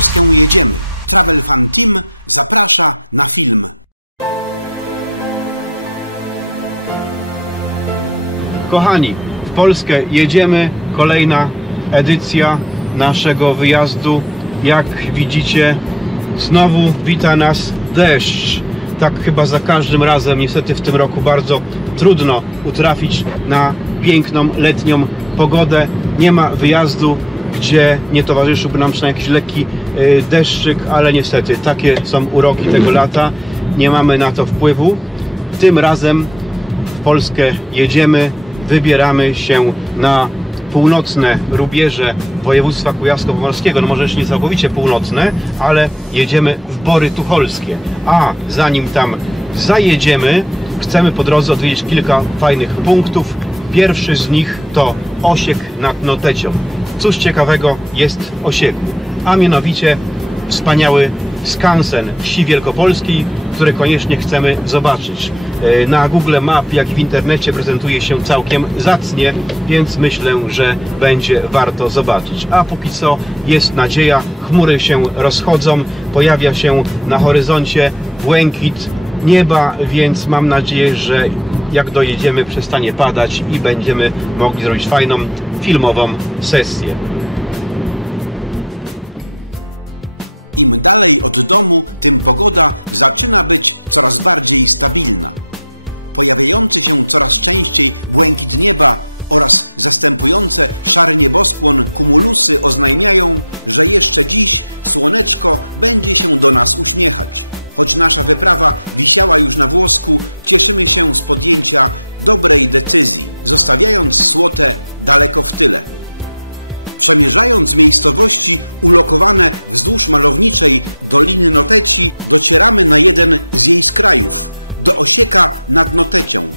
Polskę jedziemy. Travel Fan Team zaprasza na film. Kochani, w Polskę jedziemy. Kolejna edycja naszego wyjazdu. Jak widzicie, znowu wita nas deszcz. Tak chyba za każdym razem. Niestety w tym roku bardzo trudno utrafić na piękną letnią pogodę. Nie ma wyjazdu, gdzie nie towarzyszyłby nam przynajmniej jakiś lekki deszczyk, ale niestety takie są uroki tego lata. Nie mamy na to wpływu. Tym razem w Polskę jedziemy. Wybieramy się na północne rubieże województwa kujawsko-pomorskiego. No może jeszcze nie całkowicie północne, ale jedziemy w Bory Tucholskie. A zanim tam zajedziemy, chcemy po drodze odwiedzić kilka fajnych punktów. Pierwszy z nich to Osiek nad Notecią. Cóż ciekawego jest w Osieku? A mianowicie wspaniały skansen wsi wielkopolskiej, który koniecznie chcemy zobaczyć. Na Google Map, jak i w internecie prezentuje się całkiem zacnie, więc myślę, że będzie warto zobaczyć. A póki co jest nadzieja, chmury się rozchodzą, pojawia się na horyzoncie błękit nieba, więc mam nadzieję, że jak dojedziemy, przestanie padać i będziemy mogli zrobić fajną filmową sesję. Im dalej od domu, tym pogoda zaczyna być coraz bardziej stabilna. Pojawiający się coraz częściej błękit nieba oraz zastępujące szary nieboskłon kumulusy oznajmiają, że jeszcze dziś słoneczko będzie się do nas uśmiechać. Choć nasza wyprawa wisiała już na włosku, cieszymy się z podjęcia dobrej decyzji, zostawiając Słotę daleko w tyle. Przemierzając miejscowości ulokowane wzdłuż malowniczej Doliny Noteci, docieramy na jeden z jej skrajów, do Osieka nad Notecią.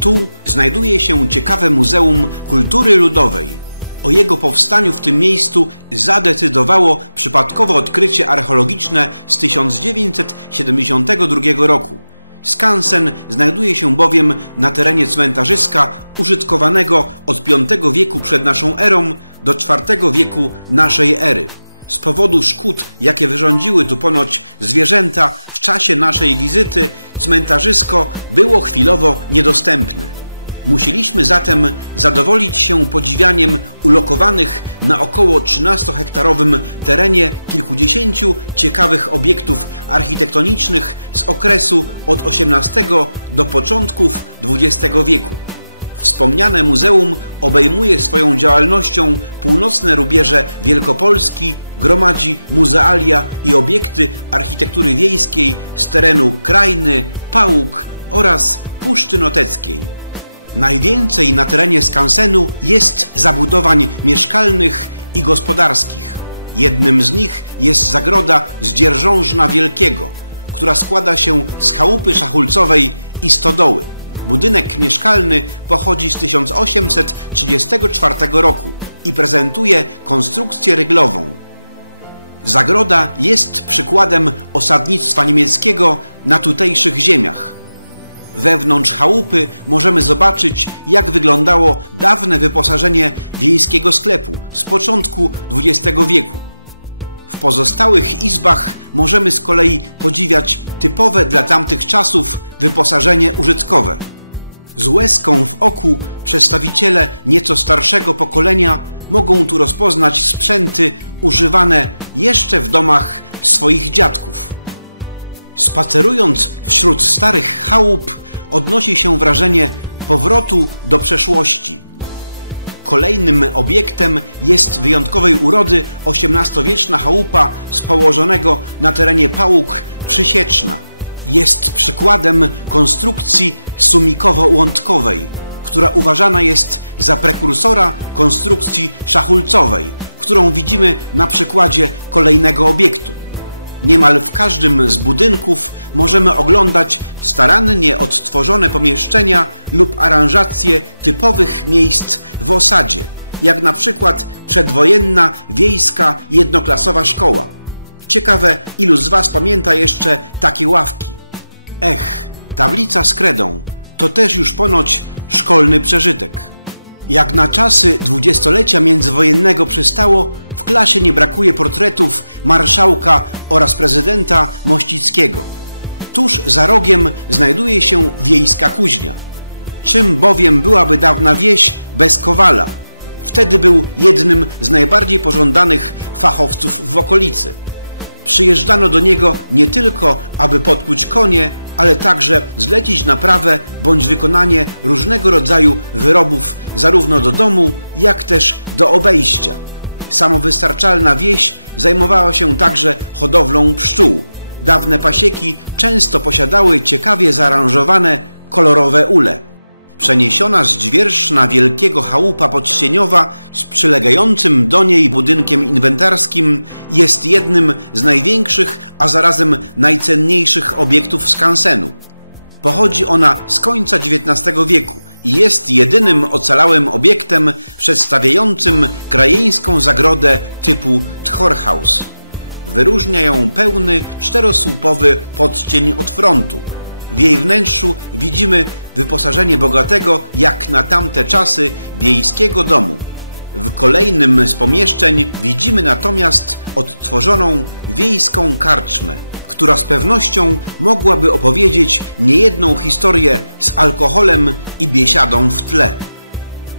Tu znajduje się ciekawe Muzeum Kultury Ludowej. O jego powstaniu w tym miejscu zadecydowało przypadkowe odkrycie archeologiczne z 1972 roku. Skansen znajduje się bowiem na terenie cmentarzyska użytkowanego od V wieku przed naszą erą do IV wieku naszej ery. Z powodu szkód, jakie wyrządziły tu ponoć zwierzęta, w czasie naszej wizyty cmentarzysko było chwilowo niedostępne. Musieliśmy zatem zadowolić się podziwianiem ulokowanych na około 13-hektarowym terenie kilkudziesięciu ciekawych obiektów architektonicznych z okresu od XVIII do początków XX wieku. Wspomniane muzeum obejmuje swoją działalnością północne rubieże Wielkopolski, gromadzi muzealia i obiekty architektury wiejskiej z terenu Krajny, Pałuk oraz Puszczy Noteckiej. Najwięcej na terenie skansenu jest zabudowań mieszkalnych i gospodarskich. Jednym z nich jest zagroda Zdzierżążna Wielkiego, która składa się z chałupy szachulcowej i stodoły. Budynek mieszkalny pochodzi z 1834 roku i prezentuje konstrukcję ryglową. Zagroda jest przykładem osadnictwa niemieckiego na tutejszych ziemiach. Wewnątrz chałupy możemy zobaczyć, jak wyglądało dawne wyposażenie wiejskiego sklepu z początku XX wieku. W pozostałych izbach możemy z kolei podziwiać typowe dla tamtych czasów wyposażenie użytkowe. Z łezką w oku przedstawiciele nieco starszego pokolenia mogą tu rozpoznać sprzęty używane jeszcze w domach swoich dziadków. Spacerując wśród starych chałup, odnosi się wrażenie powrotu do przeszłości. Kolejnym obiektem jest wyjątkowej urody XVIII-wieczna chałupa z położonego na terenie Pałuk Przysieczna. Jest przykładem konstrukcji sumikowo-łątkowej, która uważana jest za prekursora konstrukcji szachulcowej, którą widzimy na przykładzie kolejnego obiektu. Niemal w każdym z budynków możemy oglądać starannie odtworzone pomieszczenia lub aranżacje typowych miejsc w osadzie, jak na przykład przedwojenna wiejska jednoklasowa szkoła. Ciekawe, ilu z Was pamięta jeszcze takie ławki. Tablica z kredą to też już ponoć szkolny przeżytek. Jak na czasy dwudziestolecia międzywojennego przystało, W klasie nie brakuje portretów marszałka oraz prezydenta Mościckiego. Tuż za rogiem znajduje się wiejska kuźnia. Czym bowiem byłaby dawna wieś bez kowala? Wtedy był jednym z najbardziej pożądanych fachowców w okolicy. Przyjeżdżano do niego nie tylko, aby podkuć konie, ale także zlecić naprawę bądź wykonanie różnego rodzaju wyrobów zarówno do domu, jak też do obejścia. Samowystarczalna wieś zajmowała się także hodowlą pszczół. Dawne pasieki często posiadały ciekawie zaaranżowane, kolorowe ule. Przeniesiona z Dźwierszna wielkiego chałupa Podścieniowa z przylegającym do niej budynkiem inwentarskim jest jednym z największych, a zarazem najcenniejszych obiektów skansenu. Pochodzi ona z końca XIX wieku i jest jedynym ocalałym obiektem przedstawiającym krajeńską zagrodę typu Tchorhaus. Wyróżnia ją pełny, czterosłupowy podcień od frontu. W jej wnętrzu widzimy wyposażenie bogatego, jak na tamte czasy, wiejskiego domu. W kolejnym z pomieszczeń widzimy natomiast odtworzoną wiejską karczmę, która z pewnością mogłaby opowiedzieć niejedną historię z alkoholem i biesiadą w tle.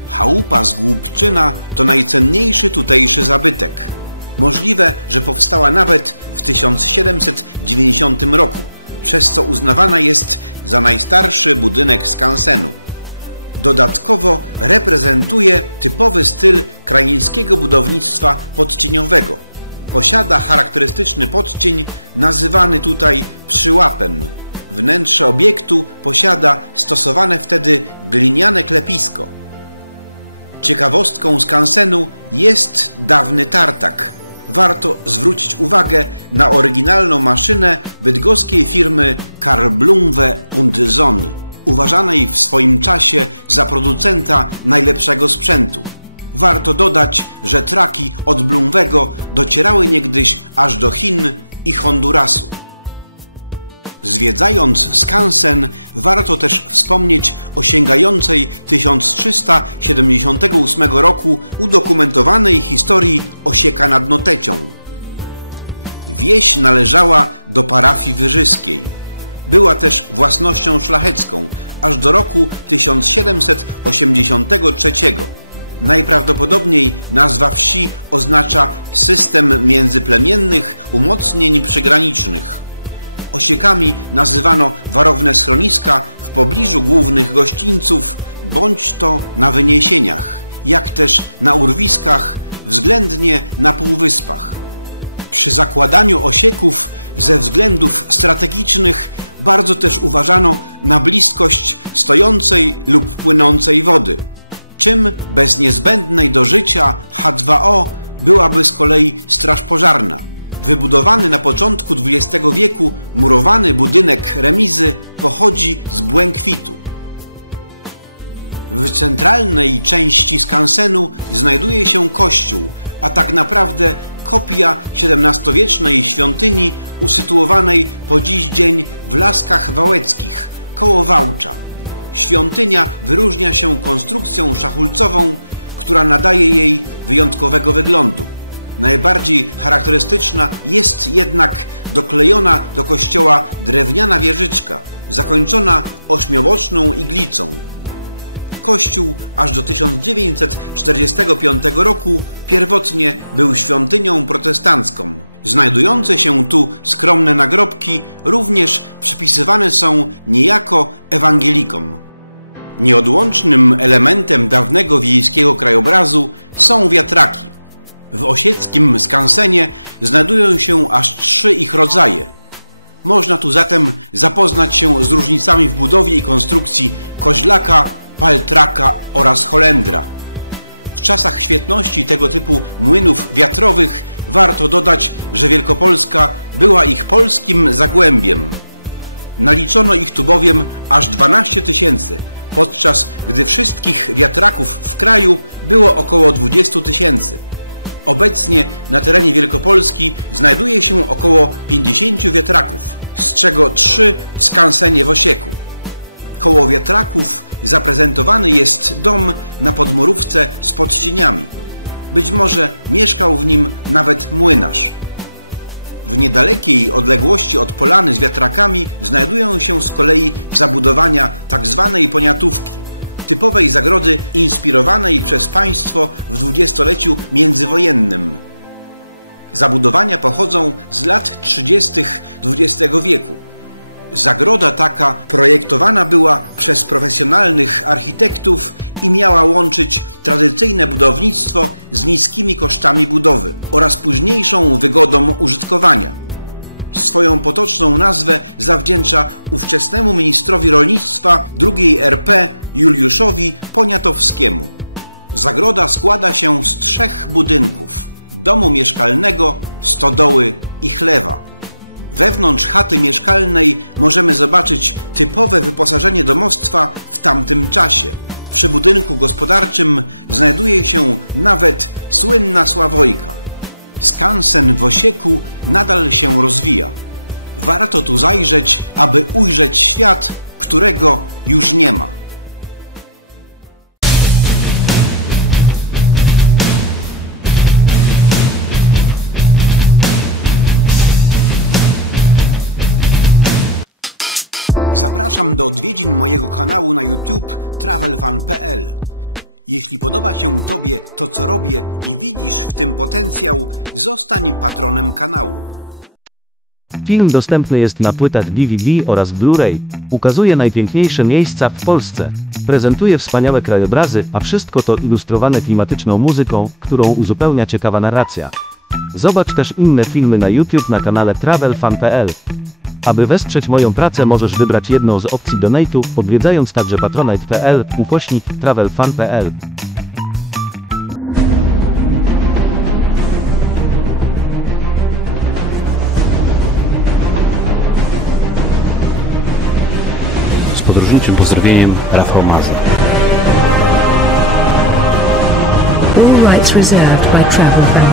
Chałupa z Głubczyna to najcenniejszy tutejszy zabytek. Możliwe, że powstała nawet w 1790 roku, przez co uznawana jest za najstarszy budynek skansenu. Dodatkowo reprezentuje typowy styl krajeńskiego budownictwa podcieniowego. Posiada charakterystyczny podcień nazywany tutaj przyłapem. Wnętrze obiektu posiada stosowane wtedy gliniane klepisko. Ciekawostką skansenu jest dawny tartak. Warto zwrócić uwagę na oryginalną maszynę bydgoskiej firmy Karl Blumwe & Sohn, uważanej w swoim czasie za producenta najlepszego sprzętu. Warto dodać, że traki od Blumwego docierały niegdyś aż do Chin i Hondurasu. Zwiedzając skansen, warto też wspomnieć o sięgającej 1378 roku udokumentowanej historii Osieka nad Notecią. Wieś należała do parafii wyżyskiej. Była też własnością szlachecką aż do roku 1783. Najprawdopodobniej nazwa wsi oznacza system międzyplemiennych umocnień przygranicznych. Osiekami nazywano warowne schroniska w pobliżu głównych gościńców, bądź to na wyniesieniach, jak też na urwiskach, względnie na półwyspach. Przy zakładaniu osieków ze względów strategicznych bardzo też uważano na bliskość stojącej lub płynącej wody, czym bez niezbędnej do życia H2O byłaby z kolei straż pożarna. Wybudowany na początku XX wieku murowany budynek remizy pochodzi z Błękwitu. W centralnej części skansenu znajduje się kościół, a tak naprawdę kopia XVII-wiecznej świątyni usytuowanej po dziś dzień w Laskach Wałeckich, koło Wałcza. Świątynia wyróżnia się konstrukcją szachulcową, która nadaje jej wyjątkowego wyglądu. Najbardziej charakterystyczna jest jednak doklejona do kościoła drewniana wieżyczka, zakończona ośmioboczną iglicą. Kościół aż do 1945 roku pierwotnie był świątynią protestancką. Znajdujące się tu skromne nagrobki również przypisywane są niejako ewangelikom. Nieodłącznym elementem dawnego wiejskiego krajobrazu są wiatraki. W osieckim skansenie znajdują się aż 3 ich rodzaje. Można tu zatem zapoznać się z różnicami w budowie i konstrukcji koźlaka, paltraka oraz holendra. W czasach świetności tego typu młynów wiatrowych warto dodać, że Wielkopolska była ich polskim zagłębiem. Naliczono ich tu bowiem aż 12 000, podczas gdy wszystkich wiatraków w kraju było około 20 000. Obecnie na terenie Wielkopolski znajduje się około 50 wiatraków, z czego 3 w skansenie w Osieku. Koło wiatraków zaprezentowany jest dom na podmurówce z podścieniami. Być może mieszkał w nim nawet młynarz. W niedalekiej odległości od polany z wiatrakami znajdują się z kolei zabudowania tzw. poniatówki, typowej zagrody inspirowanej przez państwo w dwudziestoleciu międzywojennym. Zabudowania pochodzą z lat 30. XX wieku. Zagroda taka projektowana była przez profesjonalnych architektów i miała łączyć tradycyjne budownictwo z niskimi kosztami budowy oraz późniejszą wygodą użytkowania. Swoją potoczną nazwę zawdzięcza ówczesnemu ministrowi rolnictwa II RP Juliuszowi Poniatowskiemu. Zagroda składa się z 3 budynków: domu mieszkalnego, stodoły i chlewa. Wewnątrz chaty mieszkalnej możemy zobaczyć typowe wyposażenie domostwa w tamtym czasie. Przy budynku gospodarczym znajduje się nawet słynna Sławojka. Skansen w Osieku nadal się rozwija. Warto tu zajrzeć, aby ujrzeć świat, którego już nie ma. Zapraszam do odwiedzin mojego kanału na YouTube travelfan.pl. Jeśli podoba się Tobie to, co robię i widzisz w tym potencjał, zostań patronem kanału. Film dostępny jest na płytach DVD oraz Blu-ray. Ukazuje najpiękniejsze miejsca w Polsce. Prezentuje wspaniałe krajobrazy, a wszystko to ilustrowane klimatyczną muzyką, którą uzupełnia ciekawa narracja. Zobacz też inne filmy na YouTube na kanale travelfan.pl. Aby wesprzeć moją pracę, możesz wybrać jedną z opcji donate'u, odwiedzając także patronite.pl/travelfan.pl. Z podróżniczym pozdrowieniem, Rafał Mazur. All rights reserved by Travel Fan.